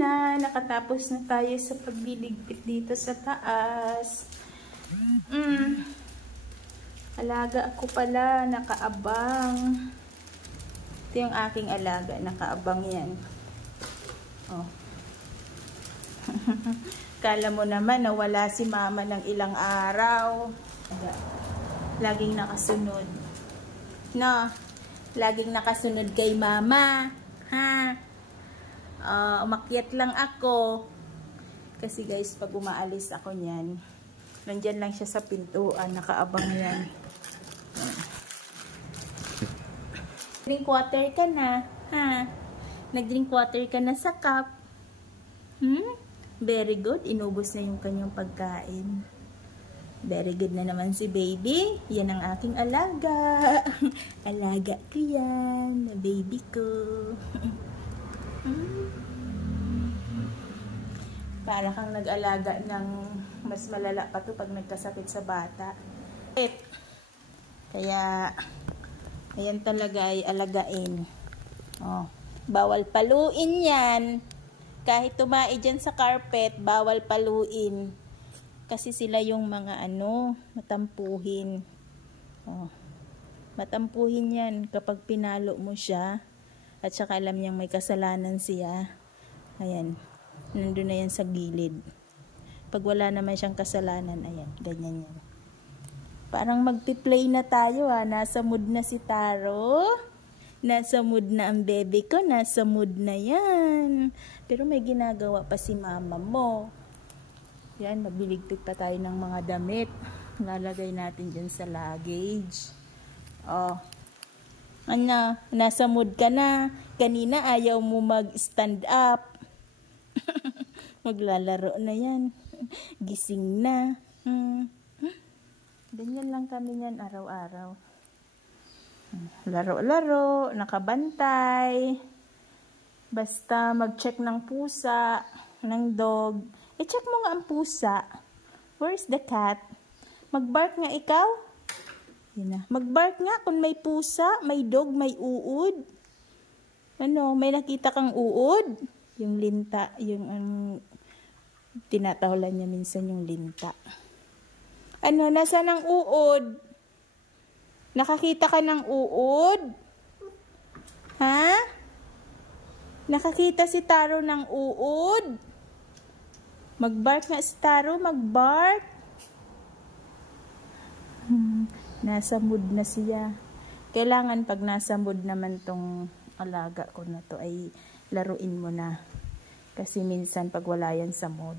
na. Nakatapos na tayo sa pagliligpit dito sa taas. Alaga ako pala. Nakaabang. Ito yung aking alaga. Nakaabang yan. Oh. Kala mo naman na wala si mama ng ilang araw. Laging nakasunod. No? Laging nakasunod kay mama. Ha? Umakyat lang ako. Kasi guys, pag umaalis ako niyan, nandyan lang siya sa pintuan. Nakaabang yan. Drink water ka na. Ha? Nag-drink water ka na sa cup. Very good. Inubos na yung kanyang pagkain. Very good na naman si baby. Yan ang aking alaga. Alaga ko yan. Baby ko. Para kang nag-alaga ng mas malala pa to pag nagkasakit sa bata. Kaya, ayan talaga ay alagain. Oh, bawal paluin yan. Kahit tumai dyan sa carpet, bawal paluin. Kasi sila yung mga matampuhin. Oh. Matampuhin yan kapag pinalo mo siya. At saka alam niyang may kasalanan siya. Ayan. Nandun na yan sa gilid. Pag wala naman siyang kasalanan, ayan. Ganyan yan. Parang magpi-play na tayo ha. Nasa mood na si Taro. Nasa mood na ang baby ko. Nasa mood na yan. Pero may ginagawa pa si mama mo. Yan, nabiligpit pa tayo ng mga damit. Lalagay natin dyan sa luggage. Oh. Nasa mood ka na. Kanina ayaw mo mag-stand up. Maglalaro na yan. Gising na. Ganyan lang kami yan araw-araw. Laro-laro, nakabantay. Basta mag-check ng pusa, ng dog. I-check mo nga ang pusa. Where's the cat? Mag-bark nga ikaw? Yun na. Mag-bark nga kung may pusa, may dog, may uod. May nakita kang uod? Yung linta, yung tinatahulan niya minsan yung linta. Nasaan ang uod? Nakakita ka ng uod? Ha? Nakakita si Taro ng uod? Mag-bark nga si Taro, mag-bark. Nasa mood na siya. Kailangan pag nasa mood naman tong alaga ko na to ay laruin mo na. Kasi minsan pag wala yan sa mood,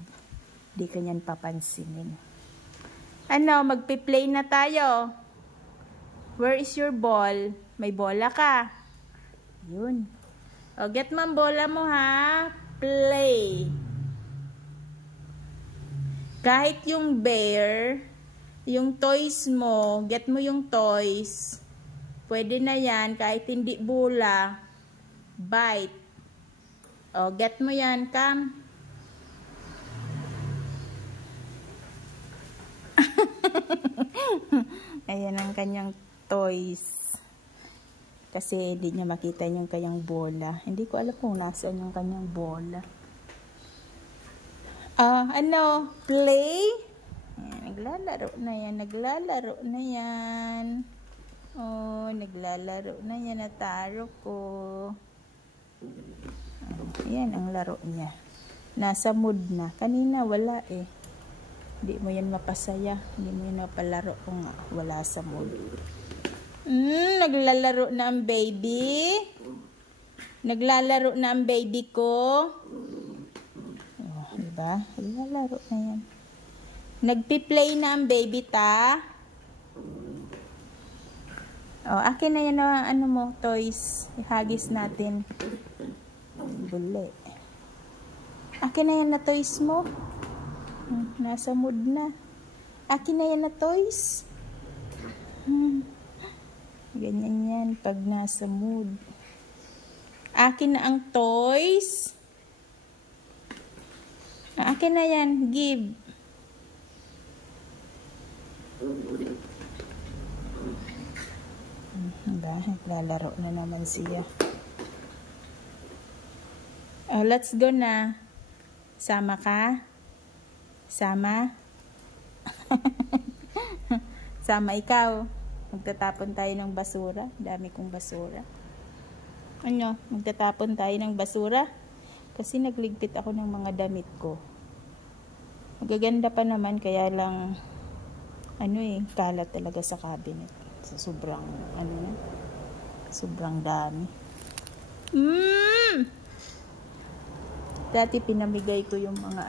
di ka niyan papansinin. Magpi-play na tayo. Where is your ball? May bola ka. Yun. O, get mo ang bola mo ha. Play. Kahit yung bear, yung toys mo, get mo yung toys. Pwede na yan, kahit hindi bola. Bite. O, get mo yan, come. Ayan ang kanyang toys. Kasi hindi niya makita yung kanyang bola. Hindi ko alam kung nasaan yung kanyang bola. Play? Ayan, naglalaro na yan. Naglalaro na yan. Oh, naglalaro na yan na Taro ko. Ayan ang laro niya. Nasa mood na. Kanina wala eh. Hindi mo yan mapasaya. Hindi mo yan mapalaro kung wala sa mood. Naglalaro na ang baby. Naglalaro na ang baby ko. Oh, diba? Naglalaro na yan. Nagpi-play na ang baby ta. Oh, akin na yan na toys. Ihagis natin. Buli. Akin na yan na toys mo. Nasa mood na. Akin na yan na toys. Ganyan yan pag nasa mood. Akin na ang toys. Akin na yan. Give. Lalaro na naman siya. Oh, let's go na. Sama ka? Sama? Sama ikaw. Magtatapon tayo ng basura. Dami kong basura. Ano? Magtatapon tayo ng basura? Kasi nagligpit ako ng mga damit ko. Magaganda pa naman, kaya lang kalat talaga sa cabinet. Sobrang sobrang dami. Dati pinamigay ko yung mga